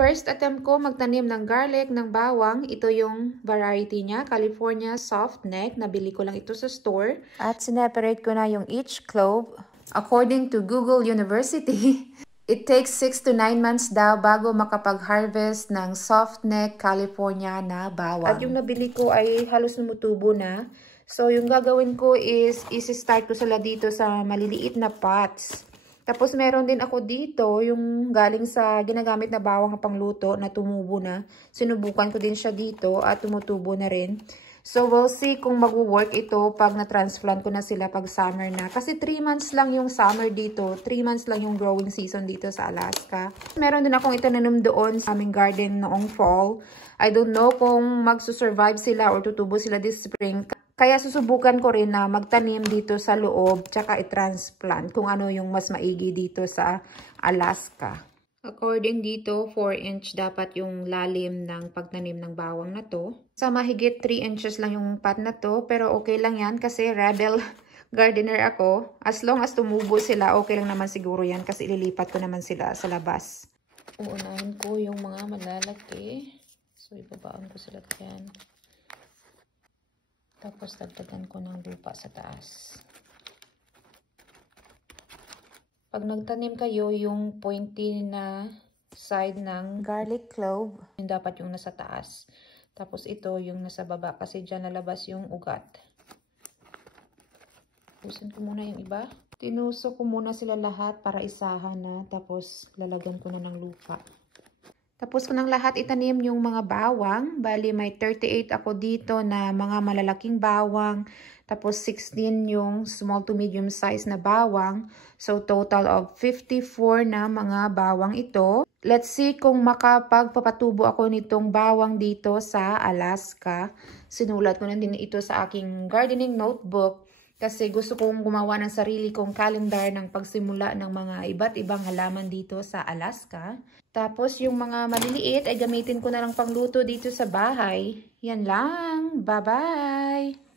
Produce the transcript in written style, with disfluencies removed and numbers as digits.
First attempt ko magtanim ng garlic, ng bawang. Ito yung variety niya, California Soft Neck. Nabili ko lang ito sa store. At sineparate ko na yung each clove. According to Google University, it takes 6 to 9 months daw bago makapag-harvest ng soft neck California na bawang. At yung nabili ko ay halos tumutubo na. So yung gagawin ko is isi-start ko sila dito sa maliliit na pots. Tapos meron din ako dito yung galing sa ginagamit na bawang pangluto na tumubo na. Sinubukan ko din siya dito at tumutubo na rin. So we'll see kung mag-work ito pag na-transplant ko na sila pag summer na. Kasi 3 months lang yung summer dito. 3 months lang yung growing season dito sa Alaska. Meron din akong itananim doon sa aming garden noong fall. I don't know kung magsusurvive sila or tutubo sila this spring. Kaya susubukan ko rin na magtanim dito sa loob tsaka i-transplant kung ano yung mas maigi dito sa Alaska. According dito, 4 inch dapat yung lalim ng pagtanim ng bawang na to. Sa mahigit 3 inches lang yung pot na to, pero okay lang yan kasi rebel gardener ako. As long as tumubo sila, okay lang naman siguro yan kasi ililipat ko naman sila sa labas. Uunahin ko yung mga malalaki. So, ibabaan ko sila dyan. Tapos, dagdagan ko ng lupa sa taas. Pag nagtanim kayo, yung pointy na side ng garlic clove, yung dapat yung nasa taas. Tapos, ito yung nasa baba kasi dyan lalabas yung ugat. Pusin ko muna yung iba. Tinusok ko muna sila lahat para isahan na. Tapos, lalagyan ko na ng lupa. Tapos ko ng lahat itanim yung mga bawang. Bali may 38 ako dito na mga malalaking bawang. Tapos 16 yung small to medium size na bawang. So total of 54 na mga bawang ito. Let's see kung makapagpapatubo ako nitong bawang dito sa Alaska. Sinulat ko na din ito sa aking gardening notebook. Kasi gusto kong gumawa ng sarili kong calendar ng pagsimula ng mga iba't ibang halaman dito sa Alaska. Tapos yung mga maliliit ay gamitin ko na lang pangluto dito sa bahay. Yan lang. Bye-bye!